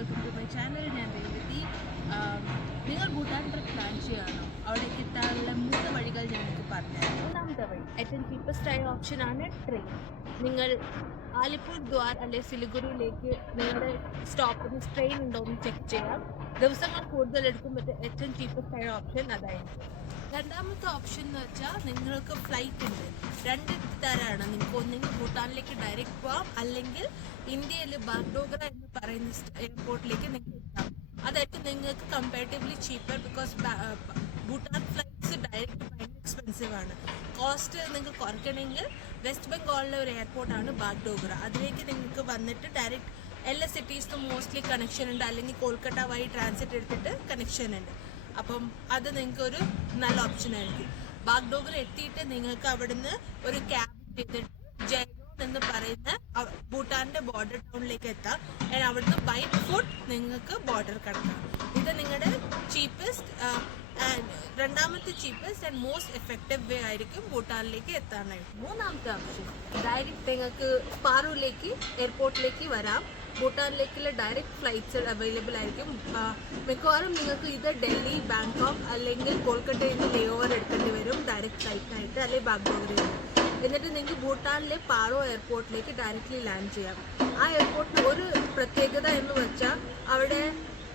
Welcome to my channel. ഞാൻ രേവതി. നിങ്ങൾ Bhutan trip plan ചെയ്യുകയാണോ? അവിടേക്ക് എത്താനുള്ള 3 വഴികൾ ഞാൻ നിങ്ങൾക്ക് പറഞ്ഞുതരാം. മൂന്നാമത്തെ വഴി ഏറ്റവും ചീപ്പസ്റ്റ് ആയ ഓപ്ഷനാണ് ട്രെയിൻ. നിങ്ങൾ ആലിപ്പൂർ ദ്വാർ അല്ലെങ്കിൽ സിലിഗുരിയിലേക്ക് നിങ്ങളുടെ സ്റ്റോപ്പിന് ട്രെയിൻ ഉണ്ടോ എന്ന് ചെക്ക് ചെയ്യാം. ദിവസങ്ങൾ കൂടുതൽ എടുക്കും, പറ്റും ഏറ്റവും ചീപ്പസ്റ്റ് ആയ ഓപ്ഷൻ അതായിരിക്കും. രണ്ടാമത്തെ ഓപ്ഷൻ എന്ന് വെച്ചാൽ നിങ്ങൾക്ക് ഫ്ലൈറ്റ് ഉണ്ട്. രണ്ട് തരമാണ്. നിങ്ങൾക്ക് ഒന്നെങ്കിൽ ഭൂട്ടാനിലേക്ക് ഡയറക്റ്റ് പോവാം, അല്ലെങ്കിൽ ഇന്ത്യയിൽ ബാഗ്ഡോഗ്ര എന്ന് പറയുന്ന എയർപോർട്ടിലേക്ക് നിങ്ങൾക്ക് എത്താം. അതായിരിക്കും നിങ്ങൾക്ക് comparatively cheaper. Because Bhutan flights direct ഭയങ്കര എക്സ്പെൻസീവ് ആണ്. കോസ്റ്റ് നിങ്ങൾക്ക് കുറയ്ക്കണമെങ്കിൽ വെസ്റ്റ് ബംഗാളിലെ ഒരു എയർപോർട്ടാണ് ബാഗ്ഡോഗ്ര. അതിലേക്ക് നിങ്ങൾക്ക് വന്നിട്ട് ഡയറക്റ്റ് എല്ലാ സിറ്റീസിനും മോസ്റ്റ്ലി കണക്ഷൻ ഉണ്ട്, അല്ലെങ്കിൽ കോൽക്കട്ട വഴി ട്രാൻസിറ്റ് എടുത്തിട്ട് കണക്ഷൻ ഉണ്ട്. അപ്പം അത് നിങ്ങൾക്ക് ഒരു നല്ല ഓപ്ഷൻ ആയിരിക്കും. ബാഗ്ഡോഗ്ര എത്തിയിട്ട് നിങ്ങൾക്ക് അവിടുന്ന് ഒരു ക്യാബ് ചെയ്തിട്ട് ജയഗോൺ എന്ന് പറയുന്ന ഭൂട്ടാന്റെ ബോർഡർ ടൗണിലേക്ക് എത്താം. അവിടുന്ന് ബൈ ഫുഡ് നിങ്ങൾക്ക് ബോർഡർ കടക്കാം. ഇത് നിങ്ങളുടെ രണ്ടാമത്തെ ചീപ്പസ്റ്റ് ആൻഡ് മോസ്റ്റ് എഫക്റ്റീവ് വേ ആയിരിക്കും ഭൂട്ടാനിലേക്ക് എത്താനായിട്ട്. മൂന്നാമത്തെ ഓപ്ഷൻ ഡയറക്റ്റ് നിങ്ങൾക്ക് പാറൂലേക്ക് എയർപോർട്ടിലേക്ക് വരാം. ഭൂട്ടാനിലേക്കുള്ള ഡയറക്റ്റ് ഫ്ലൈറ്റ്സ് അവൈലബിൾ ആയിരിക്കും. മിക്കവാറും നിങ്ങൾക്ക് ഇത് ഡൽഹി, ബാങ്കോക്ക് അല്ലെങ്കിൽ കോൽക്കട്ടയിൽ നിന്ന് ലേ ഓവർ എടുക്കേണ്ടി വരും ഡയറക്റ്റ് ഫ്ലൈറ്റിനായിട്ട്, അല്ലെങ്കിൽ ബാഗ്ഡോഗ്രയിൽ. എന്നിട്ട് നിങ്ങൾക്ക് ഭൂട്ടാനിലെ പാറോ എയർപോർട്ടിലേക്ക് ഡയറക്റ്റ്ലി ലാൻഡ് ചെയ്യാം. ആ എയർപോർട്ടിന് ഒരു പ്രത്യേകത എന്ന് വെച്ചാൽ അവിടെ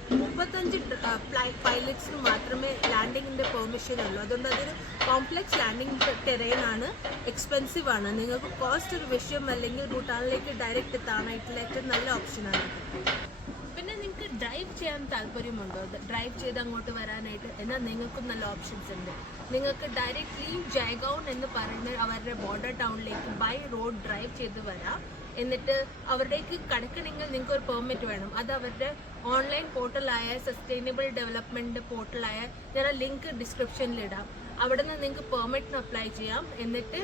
35 പൈലറ്റ്സിന് മാത്രമേ ലാൻഡിങ്ങിൻ്റെ പെർമിഷൻ ഉള്ളൂ. അതുകൊണ്ട് അതൊരു കോംപ്ലക്സ് ലാൻഡിങ് ടെറൈൻ ആണ്, എക്സ്പെൻസീവ് ആണ്. നിങ്ങൾക്ക് കോസ്റ്റ് ഒരു വിഷയം അല്ലെങ്കിൽ ഭൂട്ടാനിലേക്ക് ഡയറക്റ്റ് എത്താനായിട്ടുള്ള ഏറ്റവും നല്ല ഓപ്ഷനാണ്. പിന്നെ നിങ്ങൾക്ക് ഡ്രൈവ് ചെയ്യാൻ താല്പര്യമുണ്ടോ? ഡ്രൈവ് ചെയ്ത് അങ്ങോട്ട് വരാനായിട്ട് എന്നാൽ നിങ്ങൾക്കും നല്ല ഓപ്ഷൻസ് ഉണ്ട്. നിങ്ങൾക്ക് ഡയറക്റ്റ്ലി ജയഗോൺ എന്ന് പറയുന്ന അവരുടെ ബോർഡർ ടൗണിലേക്ക് ബൈ റോഡ് ഡ്രൈവ് ചെയ്ത് വരാം. എന്നിട്ട് അവരുടേക്ക് കടക്കണമെങ്കിൽ നിങ്ങൾക്ക് ഒരു പെർമിറ്റ് വേണം. അത് അവരുടെ ഓൺലൈൻ പോർട്ടലായ സസ്റ്റൈനബിൾ ഡെവലപ്മെൻറ്റ് പോർട്ടലായ ഞാൻ ലിങ്ക് ഡിസ്ക്രിപ്ഷനിലിടാം. അവിടെ നിന്ന് നിങ്ങൾക്ക് പെർമിറ്റിന് അപ്ലൈ ചെയ്യാം. എന്നിട്ട്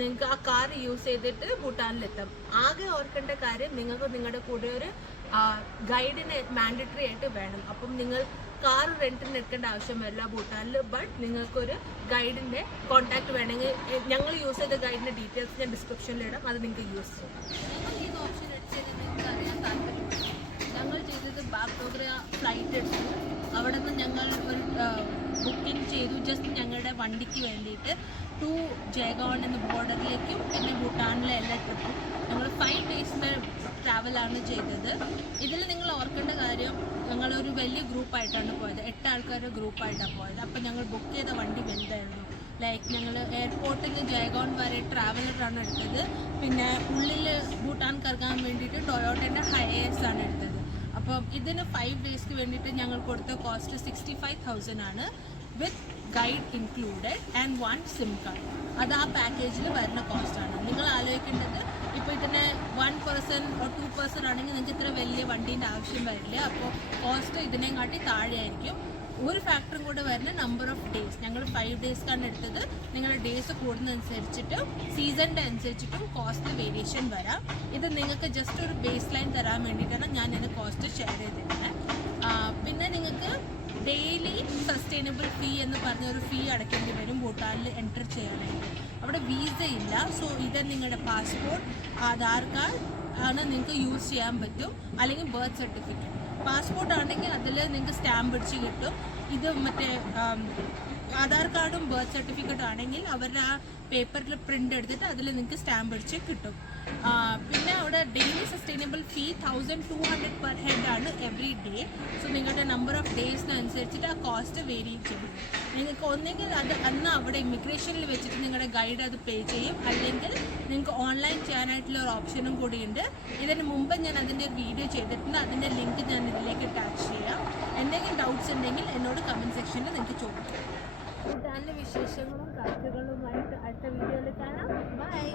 നിങ്ങൾക്ക് ആ കാർ യൂസ് ചെയ്തിട്ട് ഭൂട്ടാനിലെത്താം. ആകെ ഓർക്കേണ്ട കാര്യം, നിങ്ങൾക്ക് നിങ്ങളുടെ കൂടെ ഒരു ഗൈഡിന് മാൻഡറ്ററി ആയിട്ട് വേണം. അപ്പം നിങ്ങൾ കാർ റെൻറ്റിന് എടുക്കേണ്ട ആവശ്യം വരില്ല ഭൂട്ടാനിൽ. ബട്ട് നിങ്ങൾക്കൊരു ഗൈഡിൻ്റെ കോൺടാക്ട് വേണമെങ്കിൽ ഞങ്ങൾ യൂസ് ചെയ്ത ഗൈഡിൻ്റെ ഡീറ്റെയിൽസ് ഞാൻ ഡിസ്ക്രിപ്ഷനിലിടാം. അത് നിങ്ങൾക്ക് യൂസ് ചെയ്യാം. നിങ്ങൾ ഈ ഓപ്ഷൻ എടുത്തത് നിങ്ങൾക്ക് അറിയാൻ താല്പര്യമുണ്ട്. ഞങ്ങൾ ചെയ്തത് ബാഗ്ഡോഗ്ര ഫ്ലൈറ്റ് എടുത്തു. അവിടെ നിന്ന് ഞങ്ങൾ ഒരു ബുക്കിംഗ് ചെയ്തു, ജസ്റ്റ് ഞങ്ങളുടെ വണ്ടിക്ക് വേണ്ടിയിട്ട് ടു ജയഗോൺ എന്ന ബോർഡറിലേക്കും പിന്നെ ഭൂട്ടാനിലെ എല്ലാ ട്രിപ്പും ഞങ്ങൾ 5 ഡേയ്സിൻ്റെ ട്രാവലാണ് ചെയ്തത്. ഇതിൽ നിങ്ങൾ ഓർക്കേണ്ട കാര്യം, ഞങ്ങളൊരു വലിയ ഗ്രൂപ്പായിട്ടാണ് പോയത്. 8 ആൾക്കാരുടെ ഗ്രൂപ്പായിട്ടാണ് പോയത്. അപ്പോൾ ഞങ്ങൾ ബുക്ക് ചെയ്ത വണ്ടി വലുതായിരുന്നു. ലൈക്ക് ഞങ്ങൾ എയർപോർട്ടിൽ നിന്ന് ജയഗോൺ വരെ ട്രാവലറാണ് എടുത്തത്. പിന്നെ ഉള്ളിൽ ഭൂട്ടാൻ കറങ്ങാൻ വേണ്ടിയിട്ട് ടൊയോട്ടേൻ്റെ ഹയേഴ്സ് ആണ് എടുത്തത്. അപ്പം ഇതിന് 5 ഡേയ്സ്ക്ക് വേണ്ടിയിട്ട് ഞങ്ങൾ കൊടുത്ത കോസ്റ്റ് 65,000 ആണ്, with guide included and 1 SIM card. അത് ആ പാക്കേജിൽ വരുന്ന കോസ്റ്റാണ്. നിങ്ങൾ ആലോചിക്കേണ്ടത്, ഇപ്പോൾ ഇതിന് 1 person or 2 person ആണെങ്കിൽ നിങ്ങൾക്ക് ഇത്ര വലിയ വണ്ടീൻ്റെ ആവശ്യം വരില്ല. അപ്പോൾ കോസ്റ്റ് ഇതിനെക്കാട്ടി താഴെയായിരിക്കും. ഒരു ഫാക്ടറും കൂടെ വരുന്ന നമ്പർ ഓഫ് ഡേയ്സ്. ഞങ്ങൾ 5 ഡേയ്സ്ക്കാണ് എടുത്തത്. നിങ്ങളുടെ ഡേയ്സ് കൂടുന്നതനുസരിച്ചിട്ടും സീസണിൻ്റെ അനുസരിച്ചിട്ടും കോസ്റ്റ് വേരിയേഷൻ വരാം. ഇത് നിങ്ങൾക്ക് ജസ്റ്റ് ഒരു ബേസ് ലൈൻ തരാൻ വേണ്ടിയിട്ടാണ് ഞാൻ ഇതിൻ്റെ കോസ്റ്റ് ഷെയർ ചെയ്തിരുന്നത്. പിന്നെ നിങ്ങൾക്ക് ഡെയിലി സസ്റ്റൈനബിൾ ഫീ എന്ന് പറഞ്ഞൊരു ഫീ അടയ്ക്കേണ്ടി വരും ഭൂട്ടാനിൽ എൻറ്റർ ചെയ്യാനായിട്ട്. അവിടെ വീസ ഇല്ല. സോ ഇത് നിങ്ങളുടെ പാസ്പോർട്ട്, ആധാർ കാർഡ് ആണ് നിങ്ങൾക്ക് യൂസ് ചെയ്യാൻ പറ്റും, അല്ലെങ്കിൽ ബർത്ത് സർട്ടിഫിക്കറ്റ്. പാസ്പോർട്ട് ആണെങ്കിൽ അതിൽ നിങ്ങൾക്ക് സ്റ്റാമ്പ് അടിച്ച് കിട്ടും. ഇത് മറ്റേ ആധാർ കാർഡും ബർത്ത് സർട്ടിഫിക്കറ്റും ആണെങ്കിൽ അവരുടെ ആ പേപ്പറിൽ പ്രിൻ്റ് എടുത്തിട്ട് അതിൽ നിങ്ങൾക്ക് സ്റ്റാമ്പ് അടിച്ച് കിട്ടും. പിന്നെ അവിടെ ഡെയിലി സസ്റ്റൈനബിൾ ഫീ 1,200 പെർ ഹെഡ് ആണ് എവറി ഡേ. സോ നിങ്ങളുടെ നമ്പർ ഓഫ് ഡേയ്സിനനുസരിച്ചിട്ട് ആ കോസ്റ്റ് വേരി ചെയ്യും. നിങ്ങൾക്ക് ഒന്നെങ്കിൽ അത് അന്ന് അവിടെ ഇമിഗ്രേഷനിൽ വെച്ചിട്ട് നിങ്ങളുടെ ഗൈഡ് അത് പേ ചെയ്യും, അല്ലെങ്കിൽ നിങ്ങൾക്ക് ഓൺലൈൻ ചെയ്യാനായിട്ടുള്ള ഒരു ഓപ്ഷനും കൂടിയുണ്ട്. ഇതിന് മുമ്പ് ഞാൻ അതിൻ്റെ വീഡിയോ ചെയ്തിട്ടുണ്ട്. അതിൻ്റെ ലിങ്ക് ഞാൻ ഇതിലേക്ക് അറ്റാച്ച് ചെയ്യാം. എന്തെങ്കിലും ഡൗട്ട്സ് ഉണ്ടെങ്കിൽ എന്നോട് കമൻറ്റ് സെക്ഷനിൽ നിങ്ങൾക്ക് ചോദിക്കാം. ഭൂട്ടാനിലെ വിശേഷങ്ങളും കാഴ്ചകളുമായിട്ട് അടുത്ത വീഡിയോയിൽ കാണാം. ബൈ.